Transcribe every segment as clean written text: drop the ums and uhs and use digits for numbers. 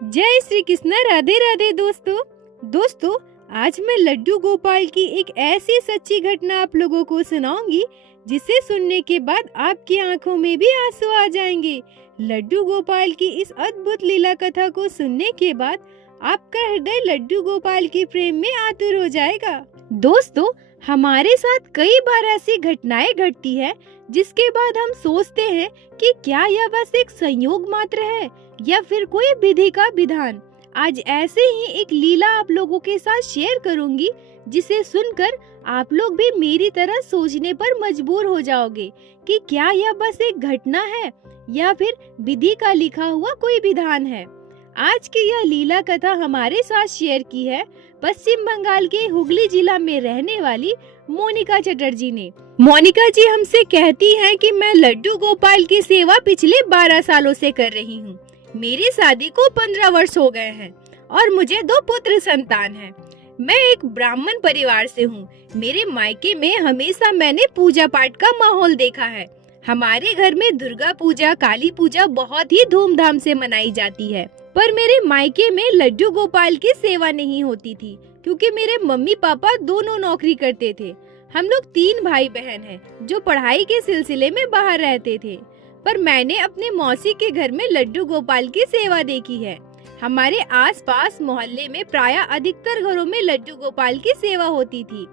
जय श्री कृष्ण। राधे राधे दोस्तों आज मैं लड्डू गोपाल की एक ऐसी सच्ची घटना आप लोगों को सुनाऊंगी जिसे सुनने के बाद आपकी आंखों में भी आंसू आ जाएंगे। लड्डू गोपाल की इस अद्भुत लीला कथा को सुनने के बाद आपका हृदय लड्डू गोपाल के प्रेम में आतुर हो जाएगा। दोस्तों, हमारे साथ कई बार ऐसी घटनाएं घटती है जिसके बाद हम सोचते हैं कि क्या यह बस एक संयोग मात्र है या फिर कोई विधि का विधान। आज ऐसे ही एक लीला आप लोगों के साथ शेयर करूंगी जिसे सुनकर आप लोग भी मेरी तरह सोचने पर मजबूर हो जाओगे कि क्या यह बस एक घटना है या फिर विधि का लिखा हुआ कोई विधान है। आज की यह लीला कथा हमारे साथ शेयर की है पश्चिम बंगाल के हुगली जिला में रहने वाली मोनिका चटर्जी ने। मोनिका जी हमसे कहती हैं कि मैं लड्डू गोपाल की सेवा पिछले 12 सालों से कर रही हूँ। मेरी शादी को 15 वर्ष हो गए हैं और मुझे 2 पुत्र संतान हैं। मैं एक ब्राह्मण परिवार से हूँ। मेरे मायके में हमेशा मैंने पूजा पाठ का माहौल देखा है। हमारे घर में दुर्गा पूजा, काली पूजा बहुत ही धूमधाम से मनाई जाती है। पर मेरे मायके में लड्डू गोपाल की सेवा नहीं होती थी क्योंकि मेरे मम्मी पापा दोनों नौकरी करते थे। हम लोग 3 भाई बहन हैं जो पढ़ाई के सिलसिले में बाहर रहते थे। पर मैंने अपने मौसी के घर में लड्डू गोपाल की सेवा देखी है। हमारे आसपास मोहल्ले में प्रायः अधिकतर घरों में लड्डू गोपाल की सेवा होती थी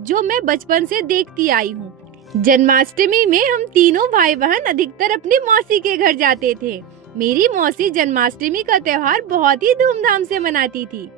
जो मैं बचपन से देखती आई हूँ। जन्माष्टमी में हम तीनों भाई बहन अधिकतर अपनी मौसी के घर जाते थे। मेरी मौसी जन्माष्टमी का त्योहार बहुत ही धूमधाम से मनाती थी।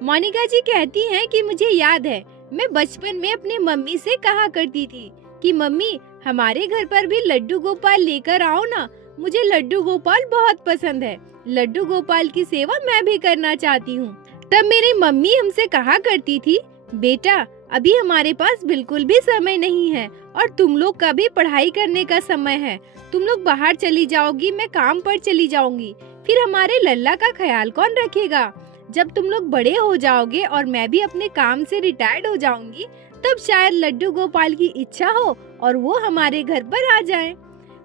मोनिका जी कहती हैं कि मुझे याद है मैं बचपन में अपनी मम्मी से कहा करती थी कि मम्मी हमारे घर पर भी लड्डू गोपाल लेकर आओ ना, मुझे लड्डू गोपाल बहुत पसंद है। लड्डू गोपाल की सेवा मैं भी करना चाहती हूँ। तब मेरी मम्मी हमसे कहा करती थी, बेटा अभी हमारे पास बिल्कुल भी समय नहीं है और तुम लोग का भी पढ़ाई करने का समय है। तुम लोग बाहर चली जाओगी, मैं काम पर चली जाऊंगी, फिर हमारे लल्ला का ख्याल कौन रखेगा। जब तुम लोग बड़े हो जाओगे और मैं भी अपने काम से रिटायर्ड हो जाऊंगी तब शायद लड्डू गोपाल की इच्छा हो और वो हमारे घर पर आ जाएं।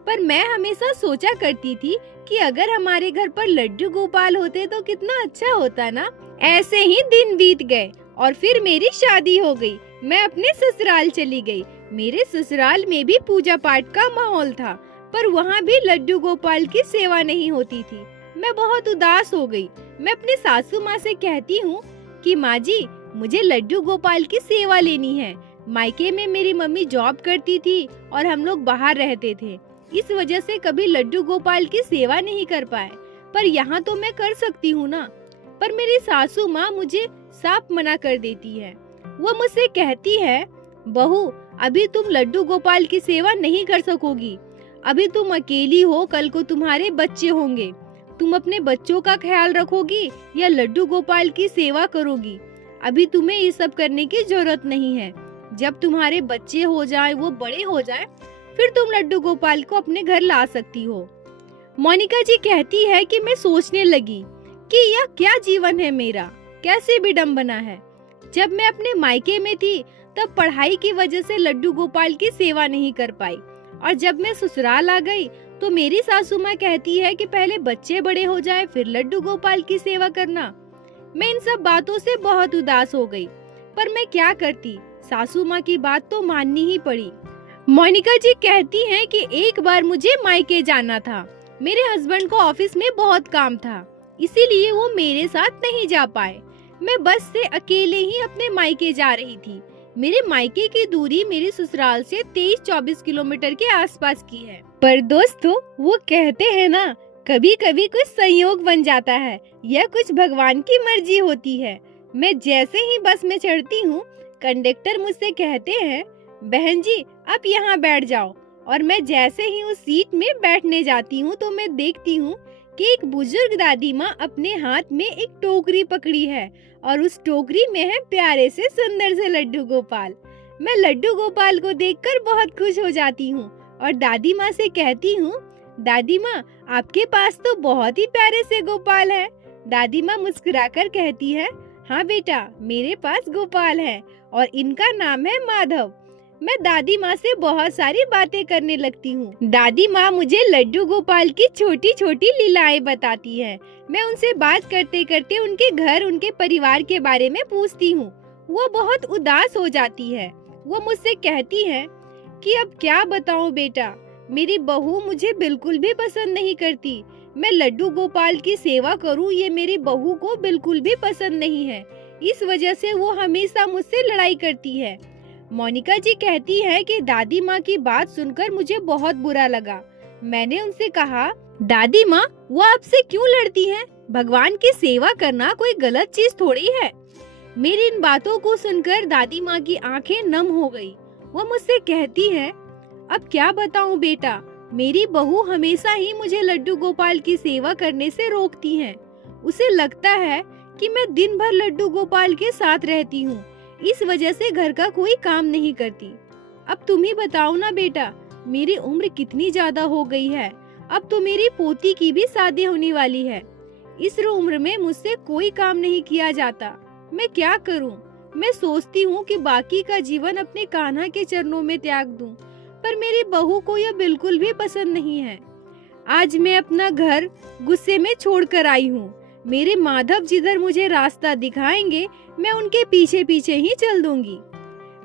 पर मैं हमेशा सोचा करती थी कि अगर हमारे घर पर लड्डू गोपाल होते तो कितना अच्छा होता ना। ऐसे ही दिन बीत गए और फिर मेरी शादी हो गई। मैं अपने ससुराल चली गई। मेरे ससुराल में भी पूजा पाठ का माहौल था पर वहाँ भी लड्डू गोपाल की सेवा नहीं होती थी। मैं बहुत उदास हो गई। मैं अपने सासू माँ से कहती हूँ कि माँ जी मुझे लड्डू गोपाल की सेवा लेनी है। मायके में मेरी मम्मी जॉब करती थी और हम लोग बाहर रहते थे, इस वजह से कभी लड्डू गोपाल की सेवा नहीं कर पाए। पर यहाँ तो मैं कर सकती हूँ ना। पर मेरी सासू माँ मुझे साफ मना कर देती है। वो मुझसे कहती है, बहू अभी तुम लड्डू गोपाल की सेवा नहीं कर सकोगी। अभी तुम अकेली हो, कल को तुम्हारे बच्चे होंगे। तुम अपने बच्चों का ख्याल रखोगी या लड्डू गोपाल की सेवा करोगी। अभी तुम्हें ये सब करने की जरूरत नहीं है। जब तुम्हारे बच्चे हो जाए, वो बड़े हो जाए, फिर तुम लड्डू गोपाल को अपने घर ला सकती हो। मोनिका जी कहती है कि मैं सोचने लगी कि यह क्या जीवन है मेरा, कैसे विडंबना है। जब मैं अपने मायके में थी तब पढ़ाई की वजह से लड्डू गोपाल की सेवा नहीं कर पाई और जब मैं ससुराल आ गई तो मेरी सासू माँ कहती है कि पहले बच्चे बड़े हो जाए फिर लड्डू गोपाल की सेवा करना। मैं इन सब बातों से बहुत उदास हो गई पर मैं क्या करती, सासू माँ की बात तो माननी ही पड़ी। मोनिका जी कहती हैं कि एक बार मुझे मायके जाना था। मेरे हस्बैंड को ऑफिस में बहुत काम था इसीलिए वो मेरे साथ नहीं जा पाए। मैं बस से अकेले ही अपने मायके जा रही थी। मेरे मायके की दूरी मेरे ससुराल से 23-24 किलोमीटर के आसपास की है। पर दोस्तों वो कहते हैं ना, कभी कभी कुछ संयोग बन जाता है या कुछ भगवान की मर्जी होती है। मैं जैसे ही बस में चढ़ती हूँ कंडक्टर मुझसे कहते हैं, बहन जी आप यहाँ बैठ जाओ। और मैं जैसे ही उस सीट में बैठने जाती हूँ तो मैं देखती हूँ कि एक बुजुर्ग दादी माँ अपने हाथ में एक टोकरी पकड़ी है और उस टोकरी में है प्यारे से सुंदर से लड्डू गोपाल। मैं लड्डू गोपाल को देखकर बहुत खुश हो जाती हूँ और दादी माँ से कहती हूँ, दादी माँ आपके पास तो बहुत ही प्यारे से गोपाल है। दादी माँ मुस्कुराकर कहती है, हाँ बेटा मेरे पास गोपाल है और इनका नाम है माधव। मैं दादी माँ से बहुत सारी बातें करने लगती हूँ। दादी माँ मुझे लड्डू गोपाल की छोटी छोटी लीलाएं बताती है। मैं उनसे बात करते करते उनके घर, उनके परिवार के बारे में पूछती हूँ। वो बहुत उदास हो जाती है। वो मुझसे कहती है कि अब क्या बताऊँ बेटा, मेरी बहू मुझे बिल्कुल भी पसंद नहीं करती। मैं लड्डू गोपाल की सेवा करूँ ये मेरी बहू को बिल्कुल भी पसंद नहीं है। इस वजह से वो हमेशा मुझसे लड़ाई करती है। मोनिका जी कहती है कि दादी माँ की बात सुनकर मुझे बहुत बुरा लगा। मैंने उनसे कहा, दादी माँ वो आपसे क्यों लड़ती हैं? भगवान की सेवा करना कोई गलत चीज थोड़ी है। मेरी इन बातों को सुनकर दादी माँ की आंखें नम हो गई। वो मुझसे कहती है, अब क्या बताऊं बेटा, मेरी बहू हमेशा ही मुझे लड्डू गोपाल की सेवा करने से रोकती है। उसे लगता है कि मैं दिन भर लड्डू गोपाल के साथ रहती हूँ, इस वजह से घर का कोई काम नहीं करती। अब तुम ही बताओ ना बेटा, मेरी उम्र कितनी ज्यादा हो गई है। अब तो मेरी पोती की भी शादी होने वाली है। इस उम्र में मुझसे कोई काम नहीं किया जाता। मैं क्या करूं? मैं सोचती हूँ कि बाकी का जीवन अपने कान्हा के चरणों में त्याग दूं, पर मेरी बहू को यह बिल्कुल भी पसंद नहीं है। आज मैं अपना घर गुस्से में छोड़कर आई हूँ। मेरे माधव जिधर मुझे रास्ता दिखाएंगे, मैं उनके पीछे पीछे ही चल दूंगी।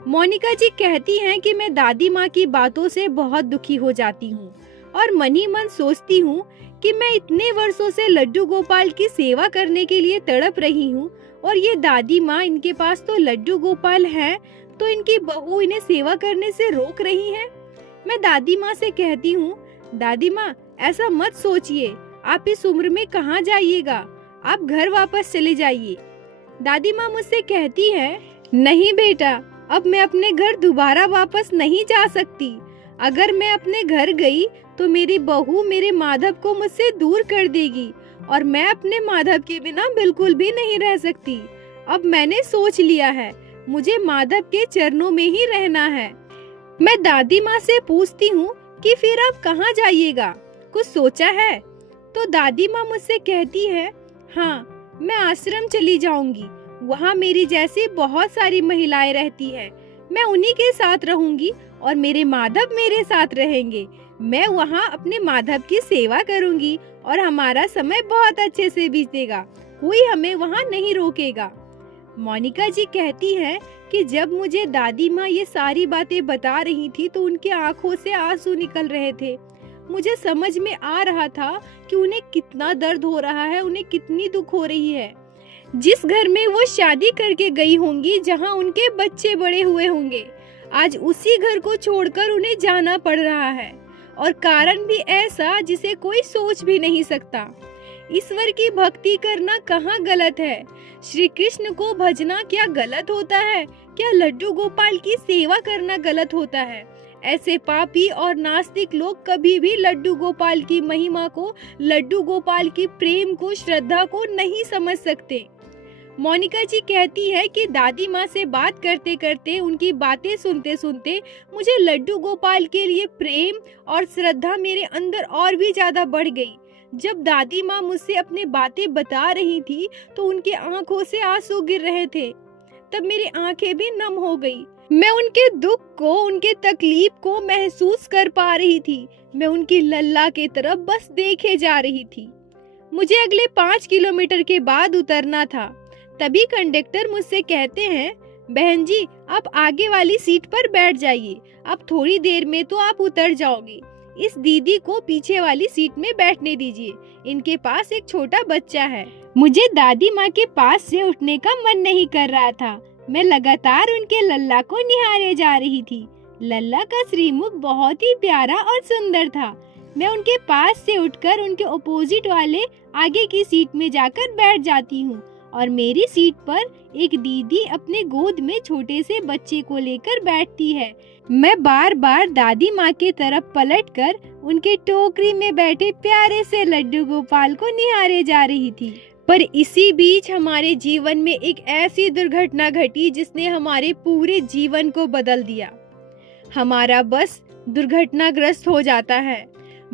मोनिका जी कहती हैं कि मैं दादी माँ की बातों से बहुत दुखी हो जाती हूँ और मन ही मन सोचती हूँ कि मैं इतने वर्षों से लड्डू गोपाल की सेवा करने के लिए तड़प रही हूँ और ये दादी माँ, इनके पास तो लड्डू गोपाल है, तो इनकी बहू इन्हें सेवा करने से रोक रही है। मैं दादी माँ से कहती हूँ, दादी माँ ऐसा मत सोचिए, आप इस उम्र में कहाँ जाइएगा, आप घर वापस चले जाइए। दादी माँ मुझसे कहती है, नहीं बेटा, अब मैं अपने घर दोबारा वापस नहीं जा सकती। अगर मैं अपने घर गई तो मेरी बहू मेरे माधव को मुझसे दूर कर देगी और मैं अपने माधव के बिना बिल्कुल भी नहीं रह सकती। अब मैंने सोच लिया है, मुझे माधव के चरणों में ही रहना है। मैं दादी माँ से पूछती हूँ कि फिर आप कहाँ जाइएगा, कुछ सोचा है? तो दादी माँ मुझसे कहती है, हाँ, मैं आश्रम चली जाऊंगी। वहाँ मेरी जैसी बहुत सारी महिलाएं रहती है। मैं उन्हीं के साथ रहूंगी और मेरे माधव मेरे साथ रहेंगे। मैं वहाँ अपने माधव की सेवा करूंगी और हमारा समय बहुत अच्छे से बीतेगा। कोई हमें वहाँ नहीं रोकेगा। मोनिका जी कहती हैं कि जब मुझे दादी माँ ये सारी बातें बता रही थी तो उनके आंखों से आंसू निकल रहे थे। मुझे समझ में आ रहा था कि उन्हें कितना दर्द हो रहा है, उन्हें कितनी दुख हो रही है। जिस घर में वो शादी करके गई होंगी, जहाँ उनके बच्चे बड़े हुए होंगे, आज उसी घर को छोड़कर उन्हें जाना पड़ रहा है, और कारण भी ऐसा जिसे कोई सोच भी नहीं सकता। ईश्वर की भक्ति करना कहाँ गलत है? श्री कृष्ण को भजना क्या गलत होता है? क्या लड्डू गोपाल की सेवा करना गलत होता है? ऐसे पापी और नास्तिक लोग कभी भी लड्डू गोपाल की महिमा को, लड्डू गोपाल की प्रेम को, श्रद्धा को नहीं समझ सकते। मोनिका जी कहती है कि दादी माँ से बात करते करते, उनकी बातें सुनते सुनते मुझे लड्डू गोपाल के लिए प्रेम और श्रद्धा मेरे अंदर और भी ज्यादा बढ़ गई। जब दादी माँ मुझसे अपनी बातें बता रही थी तो उनके आंखों से आंसू गिर रहे थे। तब मेरी आंखें भी नम हो गई। मैं उनके दुख को, उनके तकलीफ को महसूस कर पा रही थी। मैं उनकी लल्ला के तरफ बस देखे जा रही थी। मुझे अगले 5 किलोमीटर के बाद उतरना था। तभी कंडक्टर मुझसे कहते हैं, बहन जी आप आगे वाली सीट पर बैठ जाइए, अब थोड़ी देर में तो आप उतर जाओगे। इस दीदी को पीछे वाली सीट में बैठने दीजिए, इनके पास एक छोटा बच्चा है। मुझे दादी माँ के पास से उठने का मन नहीं कर रहा था। मैं लगातार उनके लल्ला को निहारे जा रही थी। लल्ला का श्रीमुख बहुत ही प्यारा और सुंदर था। मैं उनके पास से उठकर उनके अपोजिट वाले आगे की सीट में जाकर बैठ जाती हूँ और मेरी सीट पर एक दीदी अपने गोद में छोटे से बच्चे को लेकर बैठती है। मैं बार बार दादी माँ की तरफ पलटकर उनके टोकरी में बैठे प्यारे से लड्डू गोपाल को निहारे जा रही थी। पर इसी बीच हमारे जीवन में एक ऐसी दुर्घटना घटी जिसने हमारे पूरे जीवन को बदल दिया। हमारा बस दुर्घटनाग्रस्त हो जाता है।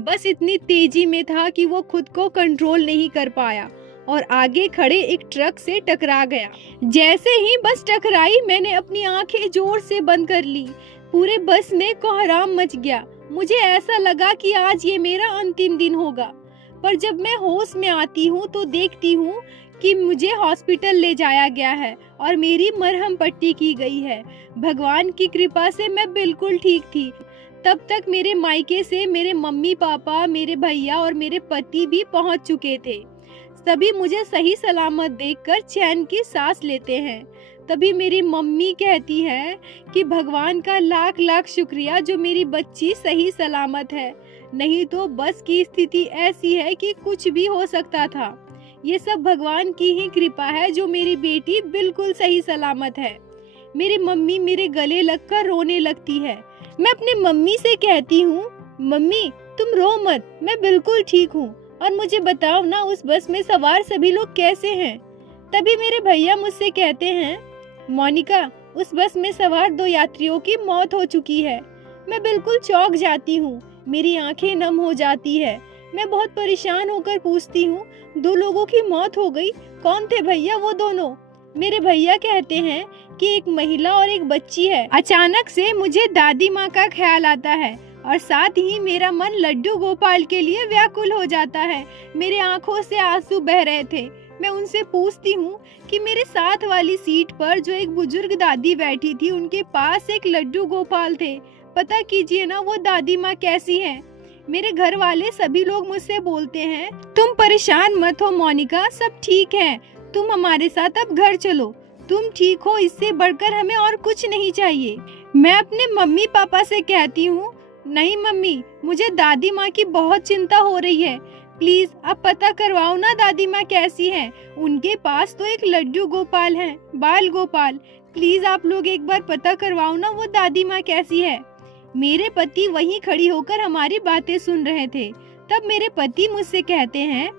बस इतनी तेजी में था कि वो खुद को कंट्रोल नहीं कर पाया और आगे खड़े एक ट्रक से टकरा गया। जैसे ही बस टकराई, मैंने अपनी आंखें जोर से बंद कर ली। पूरे बस में कोहराम मच गया। मुझे ऐसा लगा कि आज ये मेरा अंतिम दिन होगा। पर जब मैं होश में आती हूँ तो देखती हूँ कि मुझे हॉस्पिटल ले जाया गया है और मेरी मरहम पट्टी की गई है। भगवान की कृपा से मैं बिल्कुल ठीक थी। तब तक मेरे मायके से मेरे मम्मी पापा, मेरे भैया और मेरे पति भी पहुंच चुके थे। सभी मुझे सही सलामत देखकर चैन की सांस लेते हैं। तभी मेरी मम्मी कहती है कि भगवान का लाख लाख शुक्रिया जो मेरी बच्ची सही सलामत है, नहीं तो बस की स्थिति ऐसी है कि कुछ भी हो सकता था। ये सब भगवान की ही कृपा है जो मेरी बेटी बिल्कुल सही सलामत है। मेरी मम्मी मेरे गले लगकर रोने लगती है। मैं अपने मम्मी से कहती हूँ, मम्मी तुम रो मत, मैं बिल्कुल ठीक हूँ और मुझे बताओ ना उस बस में सवार सभी लोग कैसे हैं। तभी मेरे भैया मुझसे कहते हैं, मोनिका उस बस में सवार 2 यात्रियों की मौत हो चुकी है। मैं बिल्कुल चौंक जाती हूँ, मेरी आंखें नम हो जाती है। मैं बहुत परेशान होकर पूछती हूँ, 2 लोगों की मौत हो गई, कौन थे भैया वो दोनों? मेरे भैया कहते हैं कि एक महिला और एक बच्ची है। अचानक से मुझे दादी माँ का ख्याल आता है और साथ ही मेरा मन लड्डू गोपाल के लिए व्याकुल हो जाता है। मेरे आंखों से आंसू बह रहे थे। मैं उनसे पूछती हूँ कि मेरे साथ वाली सीट पर जो एक बुजुर्ग दादी बैठी थी उनके पास एक लड्डू गोपाल थे। पता कीजिए ना वो दादी माँ कैसी है। मेरे घर वाले सभी लोग मुझसे बोलते हैं, तुम परेशान मत हो मोनिका, सब ठीक है, तुम हमारे साथ अब घर चलो, तुम ठीक हो, इससे बढ़कर हमें और कुछ नहीं चाहिए। मैं अपने मम्मी पापा से कहती हूँ, नहीं मम्मी, मुझे दादी माँ की बहुत चिंता हो रही है, प्लीज आप पता करवाओ ना दादी माँ कैसी हैं। उनके पास तो एक लड्डू गोपाल है, बाल गोपाल, प्लीज आप लोग एक बार पता करवाओ ना वो दादी माँ कैसी है। मेरे पति वहीं खड़ी होकर हमारी बातें सुन रहे थे। तब मेरे पति मुझसे कहते हैं,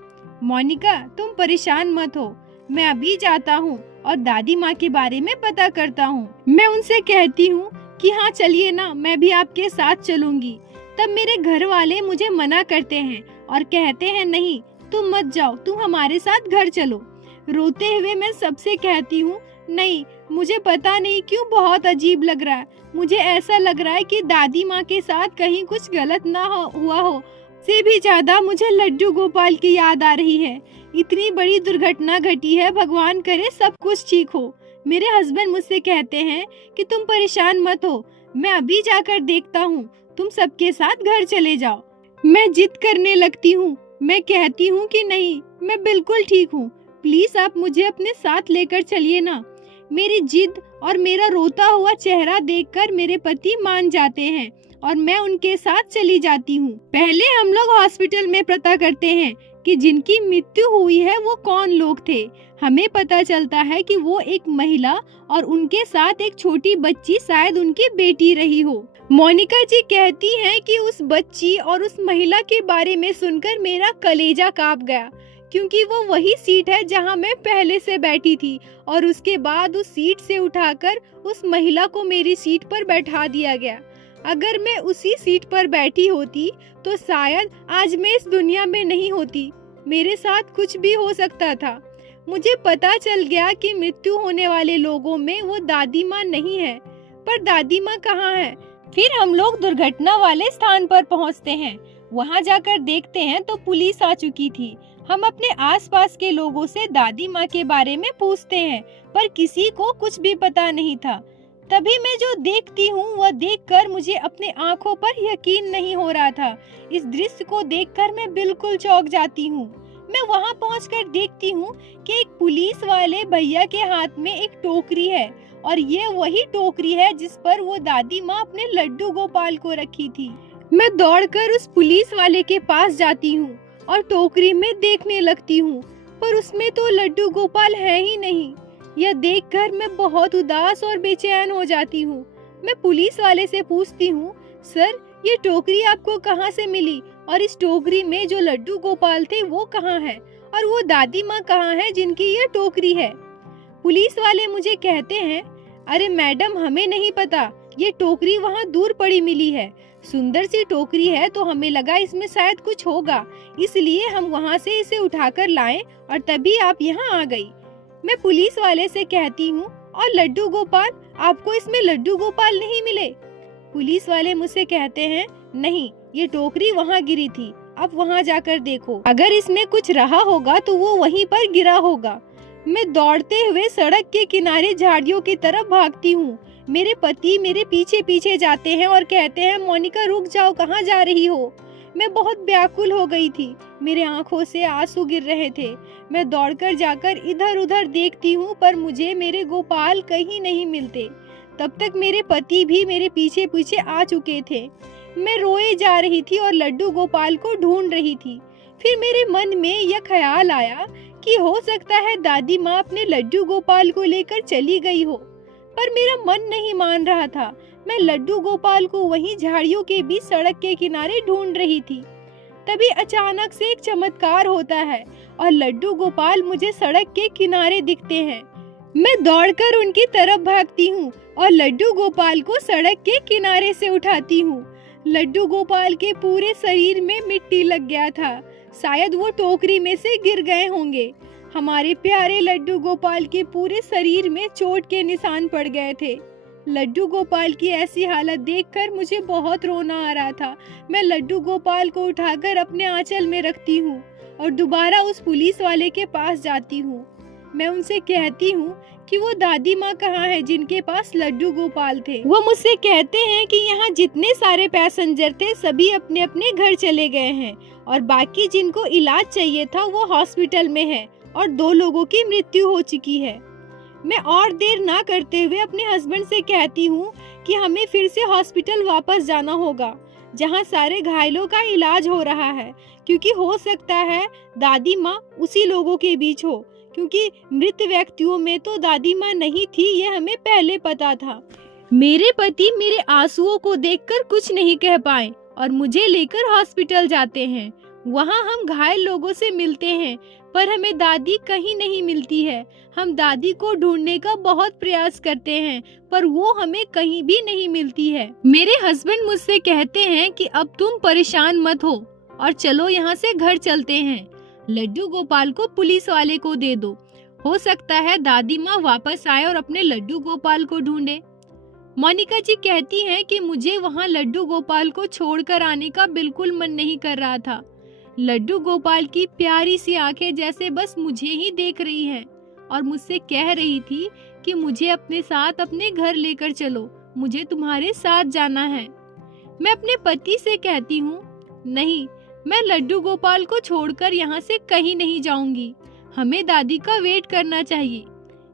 मोनिका तुम परेशान मत हो, मैं अभी जाता हूँ और दादी माँ के बारे में पता करता हूँ। मैं उनसे कहती हूँ कि हाँ चलिए ना, मैं भी आपके साथ चलूंगी। तब मेरे घर वाले मुझे मना करते हैं और कहते हैं, नहीं तुम मत जाओ, तुम हमारे साथ घर चलो। रोते हुए मैं सबसे कहती हूँ, नहीं मुझे पता नहीं क्यों बहुत अजीब लग रहा है, मुझे ऐसा लग रहा है कि दादी माँ के साथ कहीं कुछ गलत ना हुआ हो। से भी ज्यादा मुझे लड्डू गोपाल की याद आ रही है। इतनी बड़ी दुर्घटना घटी है, भगवान करे सब कुछ ठीक हो। मेरे हस्बैंड मुझसे कहते हैं कि तुम परेशान मत हो, मैं अभी जाकर देखता हूँ, तुम सबके साथ घर चले जाओ। मैं जिद करने लगती हूँ, मैं कहती हूँ कि नहीं मैं बिल्कुल ठीक हूँ, प्लीज आप मुझे अपने साथ लेकर चलिए ना। मेरी जिद और मेरा रोता हुआ चेहरा देखकर मेरे पति मान जाते हैं और मैं उनके साथ चली जाती हूँ। पहले हम लोग हॉस्पिटल में पता करते हैं कि जिनकी मृत्यु हुई है वो कौन लोग थे। हमें पता चलता है कि वो एक महिला और उनके साथ एक छोटी बच्ची, शायद उनकी बेटी रही हो। मोनिका जी कहती हैं कि उस बच्ची और उस महिला के बारे में सुनकर मेरा कलेजा कांप गया, क्योंकि वो वही सीट है जहां मैं पहले से बैठी थी और उसके बाद उस सीट से उठाकर उस महिला को मेरी सीट पर बैठा दिया गया। अगर मैं उसी सीट पर बैठी होती तो शायद आज मैं इस दुनिया में नहीं होती, मेरे साथ कुछ भी हो सकता था। मुझे पता चल गया कि मृत्यु होने वाले लोगों में वो दादी माँ नहीं है, पर दादी माँ कहाँ है? फिर हम लोग दुर्घटना वाले स्थान पर पहुँचते हैं। वहाँ जाकर देखते हैं तो पुलिस आ चुकी थी। हम अपने आसपास के लोगों से दादी माँ के बारे में पूछते हैं, पर किसी को कुछ भी पता नहीं था। तभी मैं जो देखती हूँ वह देखकर मुझे अपने आंखों पर यकीन नहीं हो रहा था। इस दृश्य को देखकर मैं बिल्कुल चौंक जाती हूँ। मैं वहाँ पहुँचकर देखती हूँ कि एक पुलिस वाले भैया के हाथ में एक टोकरी है और ये वही टोकरी है जिस पर वो दादी माँ अपने लड्डू गोपाल को रखी थी। मैं दौड़कर उस पुलिस वाले के पास जाती हूँ और टोकरी में देखने लगती हूँ, पर उसमें तो लड्डू गोपाल है ही नहीं। यह देखकर मैं बहुत उदास और बेचैन हो जाती हूँ। मैं पुलिस वाले से पूछती हूँ, सर ये टोकरी आपको कहाँ से मिली और इस टोकरी में जो लड्डू गोपाल थे वो कहाँ है और वो दादी माँ कहाँ है जिनकी यह टोकरी है? पुलिस वाले मुझे कहते हैं, अरे मैडम हमें नहीं पता, ये टोकरी वहाँ दूर पड़ी मिली है। सुंदर सी टोकरी है तो हमें लगा इसमें शायद कुछ होगा, इसलिए हम वहाँ से इसे उठाकर लाए और तभी आप यहाँ आ गई। मैं पुलिस वाले से कहती हूँ, और लड्डू गोपाल, आपको इसमें लड्डू गोपाल नहीं मिले? पुलिस वाले मुझसे कहते हैं, नहीं, ये टोकरी वहाँ गिरी थी, आप वहाँ जाकर देखो, अगर इसमें कुछ रहा होगा तो वो वहीं पर गिरा होगा। मैं दौड़ते हुए सड़क के किनारे झाड़ियों की तरफ भागती हूँ। मेरे पति मेरे पीछे पीछे जाते हैं और कहते हैं, मोनिका रुक जाओ, कहाँ जा रही हो? मैं बहुत व्याकुल हो गई थी, मेरे आंखों से आंसू गिर रहे थे। मैं दौड़कर जाकर इधर उधर देखती हूँ, पर मुझे मेरे गोपाल कहीं नहीं मिलते। तब तक मेरे पति भी मेरे पीछे पीछे आ चुके थे। मैं रोए जा रही थी और लड्डू गोपाल को ढूंढ रही थी। फिर मेरे मन में यह ख्याल आया कि हो सकता है दादी माँ अपने लड्डू गोपाल को लेकर चली गई हो, पर मेरा मन नहीं मान रहा था। मैं लड्डू गोपाल को वहीं झाड़ियों के बीच सड़क के किनारे ढूंढ रही थी। तभी अचानक से एक चमत्कार होता है और लड्डू गोपाल मुझे सड़क के किनारे दिखते हैं। मैं दौड़कर उनकी तरफ भागती हूँ और लड्डू गोपाल को सड़क के किनारे से उठाती हूँ। लड्डू गोपाल के पूरे शरीर में मिट्टी लग गया था, शायद वो टोकरी में से गिर गए होंगे। हमारे प्यारे लड्डू गोपाल के पूरे शरीर में चोट के निशान पड़ गए थे। लड्डू गोपाल की ऐसी हालत देखकर मुझे बहुत रोना आ रहा था। मैं लड्डू गोपाल को उठाकर अपने आंचल में रखती हूँ और दोबारा उस पुलिस वाले के पास जाती हूँ। मैं उनसे कहती हूँ कि वो दादी माँ कहाँ है जिनके पास लड्डू गोपाल थे। वो मुझसे कहते हैं कि यहाँ जितने सारे पैसेंजर थे सभी अपने अपने घर चले गए हैं और बाकी जिनको इलाज चाहिए था वो हॉस्पिटल में है और 2 लोगों की मृत्यु हो चुकी है। मैं और देर ना करते हुए अपने हस्बैंड से कहती हूँ कि हमें फिर से हॉस्पिटल वापस जाना होगा जहाँ सारे घायलों का इलाज हो रहा है, क्योंकि हो सकता है दादी माँ उसी लोगों के बीच हो, क्योंकि मृत व्यक्तियों में तो दादी माँ नहीं थी, ये हमें पहले पता था। मेरे पति मेरे आंसुओं को देखकर कुछ नहीं कह पाए और मुझे लेकर हॉस्पिटल जाते हैं। वहाँ हम घायल लोगों से मिलते हैं, पर हमें दादी कहीं नहीं मिलती है। हम दादी को ढूंढने का बहुत प्रयास करते हैं, पर वो हमें कहीं भी नहीं मिलती है। मेरे हस्बैंड मुझसे कहते हैं कि अब तुम परेशान मत हो और चलो यहाँ से घर चलते हैं। लड्डू गोपाल को पुलिस वाले को दे दो, हो सकता है दादी माँ वापस आए और अपने लड्डू गोपाल को ढूंढे। मोनिका जी कहती हैं कि मुझे वहाँ लड्डू गोपाल को छोड़कर आने का बिल्कुल मन नहीं कर रहा था। लड्डू गोपाल की प्यारी सी आंखें जैसे बस मुझे ही देख रही हैं और मुझसे कह रही थी कि मुझे अपने साथ अपने घर लेकर चलो, मुझे तुम्हारे साथ जाना है। मैं अपने पति से कहती हूँ, नहीं, मैं लड्डू गोपाल को छोड़कर यहाँ से कहीं नहीं जाऊंगी, हमें दादी का वेट करना चाहिए।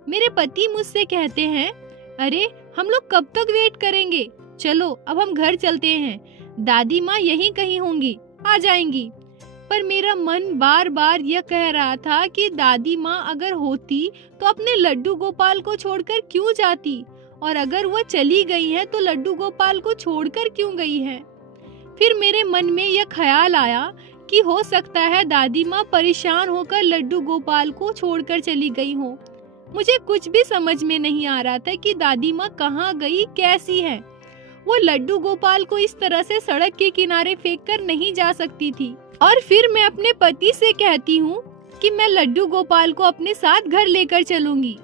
मेरे पति मुझसे कहते हैं, अरे हम लोग कब तक वेट करेंगे, चलो अब हम घर चलते हैं, दादी माँ यहीं कहीं होंगी, आ जाएंगी। पर मेरा मन बार बार यह कह रहा था कि दादी माँ अगर होती तो अपने लड्डू गोपाल को छोड़कर क्यों जाती, और अगर वो चली गई है तो लड्डू गोपाल को छोड़कर क्यों गई है। फिर मेरे मन में यह ख्याल आया कि हो सकता है दादी माँ परेशान होकर लड्डू गोपाल को छोड़कर चली गई हो। मुझे कुछ भी समझ में नहीं आ रहा था कि दादी माँ कहाँ गई, कैसी है। वो लड्डू गोपाल को इस तरह से सड़क के किनारे फेंक कर नहीं जा सकती थी। और फिर मैं अपने पति से कहती हूँ कि मैं लड्डू गोपाल को अपने साथ घर लेकर चलूंगी।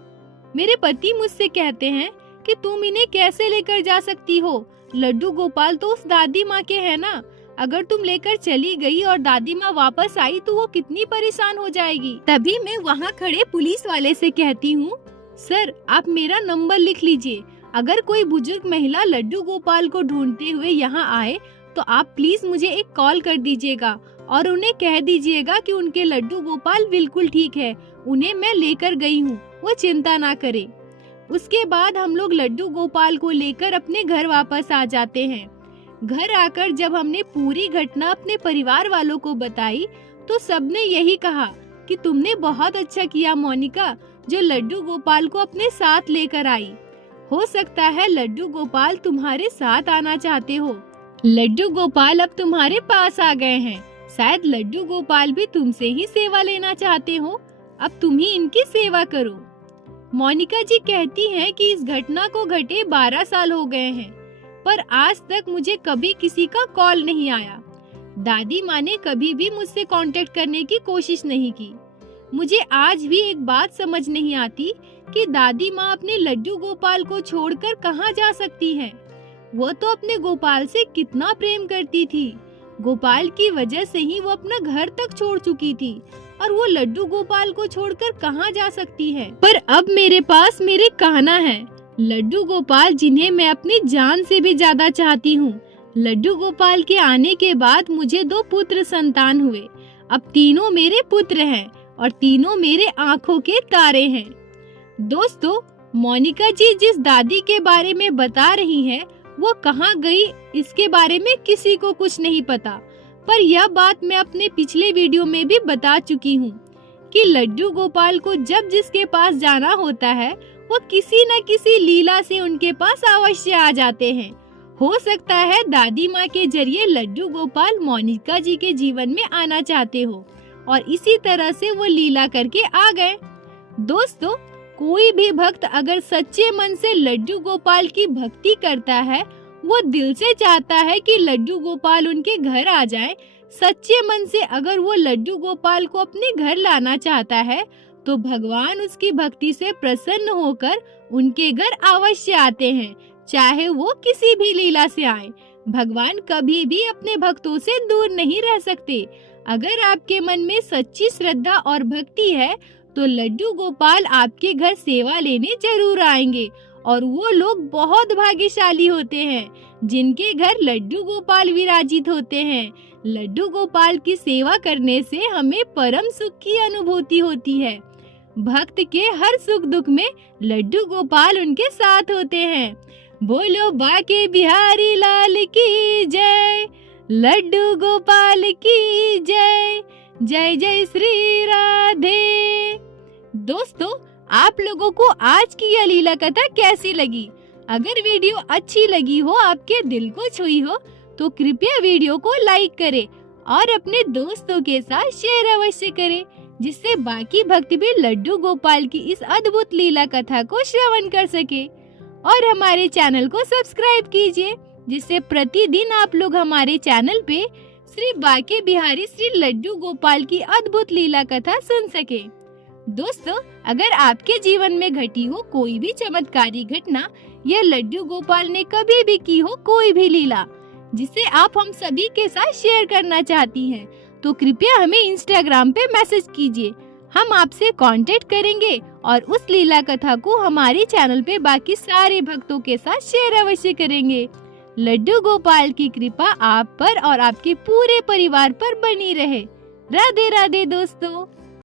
मेरे पति मुझसे कहते हैं कि तुम इन्हें कैसे लेकर जा सकती हो, लड्डू गोपाल तो उस दादी माँ के है ना, अगर तुम लेकर चली गई और दादी माँ वापस आई तो वो कितनी परेशान हो जाएगी। तभी मैं वहाँ खड़े पुलिस वाले से कहती हूँ, सर आप मेरा नंबर लिख लीजिए, अगर कोई बुजुर्ग महिला लड्डू गोपाल को ढूंढते हुए यहाँ आए तो आप प्लीज मुझे एक कॉल कर दीजिएगा और उन्हें कह दीजिएगा कि उनके लड्डू गोपाल बिल्कुल ठीक है, उन्हें मैं लेकर गई हूँ, वो चिंता ना करे। उसके बाद हम लोग लड्डू गोपाल को लेकर अपने घर वापस आ जाते हैं। घर आकर जब हमने पूरी घटना अपने परिवार वालों को बताई तो सबने यही कहा कि तुमने बहुत अच्छा किया मोनिका, जो लड्डू गोपाल को अपने साथ लेकर आई। हो सकता है लड्डू गोपाल तुम्हारे साथ आना चाहते हो। लड्डू गोपाल अब तुम्हारे पास आ गए हैं, शायद लड्डू गोपाल भी तुमसे ही सेवा लेना चाहते हो, अब तुम ही इनकी सेवा करो। मोनिका जी कहती हैं कि इस घटना को घटे 12 साल हो गए हैं, पर आज तक मुझे कभी किसी का कॉल नहीं आया। दादी माँ ने कभी भी मुझसे कांटेक्ट करने की कोशिश नहीं की। मुझे आज भी एक बात समझ नहीं आती कि दादी माँ अपने लड्डू गोपाल को छोड़कर कहाँ जा सकती हैं। वो तो अपने गोपाल से कितना प्रेम करती थी। गोपाल की वजह से ही वो अपना घर तक छोड़ चुकी थी और वो लड्डू गोपाल को छोड़कर कहाँ जा सकती है। पर अब मेरे पास मेरे कान्हा है, लड्डू गोपाल, जिन्हें मैं अपनी जान से भी ज्यादा चाहती हूँ। लड्डू गोपाल के आने के बाद मुझे 2 पुत्र संतान हुए। अब तीनों मेरे पुत्र हैं और तीनों मेरे आँखों के तारे हैं। दोस्तों, मोनिका जी जिस दादी के बारे में बता रही हैं, वो कहाँ गई इसके बारे में किसी को कुछ नहीं पता। पर यह बात मैं अपने पिछले वीडियो में भी बता चुकी हूँ कि लड्डू गोपाल को जब जिसके पास जाना होता है वो किसी न किसी लीला से उनके पास अवश्य आ जाते हैं। हो सकता है दादी माँ के जरिए लड्डू गोपाल मोनिका जी के जीवन में आना चाहते हो और इसी तरह से वो लीला करके आ गए। दोस्तों, कोई भी भक्त अगर सच्चे मन से लड्डू गोपाल की भक्ति करता है, वो दिल से चाहता है कि लड्डू गोपाल उनके घर आ जाएं, सच्चे मन से अगर वो लड्डू गोपाल को अपने घर लाना चाहता है, तो भगवान उसकी भक्ति से प्रसन्न होकर उनके घर अवश्य आते हैं, चाहे वो किसी भी लीला से आए। भगवान कभी भी अपने भक्तों से दूर नहीं रह सकते। अगर आपके मन में सच्ची श्रद्धा और भक्ति है तो लड्डू गोपाल आपके घर सेवा लेने जरूर आएंगे और वो लोग बहुत भाग्यशाली होते हैं जिनके घर लड्डू गोपाल विराजित होते हैं। लड्डू गोपाल की सेवा करने से हमें परम सुख की अनुभूति होती है। भक्त के हर सुख दुख में लड्डू गोपाल उनके साथ होते हैं। बोलो बाके बिहारी लाल की जय, लड्डू गोपाल की जय, जय जय श्री राधे। दोस्तों, आप लोगों को आज की यह लीला कथा कैसी लगी? अगर वीडियो अच्छी लगी हो, आपके दिल को छुई हो, तो कृपया वीडियो को लाइक करें और अपने दोस्तों के साथ शेयर अवश्य करें, जिससे बाकी भक्त भी लड्डू गोपाल की इस अद्भुत लीला कथा को श्रवण कर सके। और हमारे चैनल को सब्सक्राइब कीजिए, जिससे प्रतिदिन आप लोग हमारे चैनल पे श्री बाके बिहारी श्री लड्डू गोपाल की अद्भुत लीला कथा सुन सके। दोस्तों, अगर आपके जीवन में घटी हो कोई भी चमत्कारी घटना या लड्डू गोपाल ने कभी भी की हो कोई भी लीला जिसे आप हम सभी के साथ शेयर करना चाहती हैं, तो कृपया हमें इंस्टाग्राम पे मैसेज कीजिए। हम आपसे कांटेक्ट करेंगे और उस लीला कथा को हमारे चैनल पे बाकी सारे भक्तों के साथ शेयर अवश्य करेंगे। लड्डू गोपाल की कृपा आप पर और आपके पूरे परिवार पर बनी रहे। राधे राधे दोस्तों।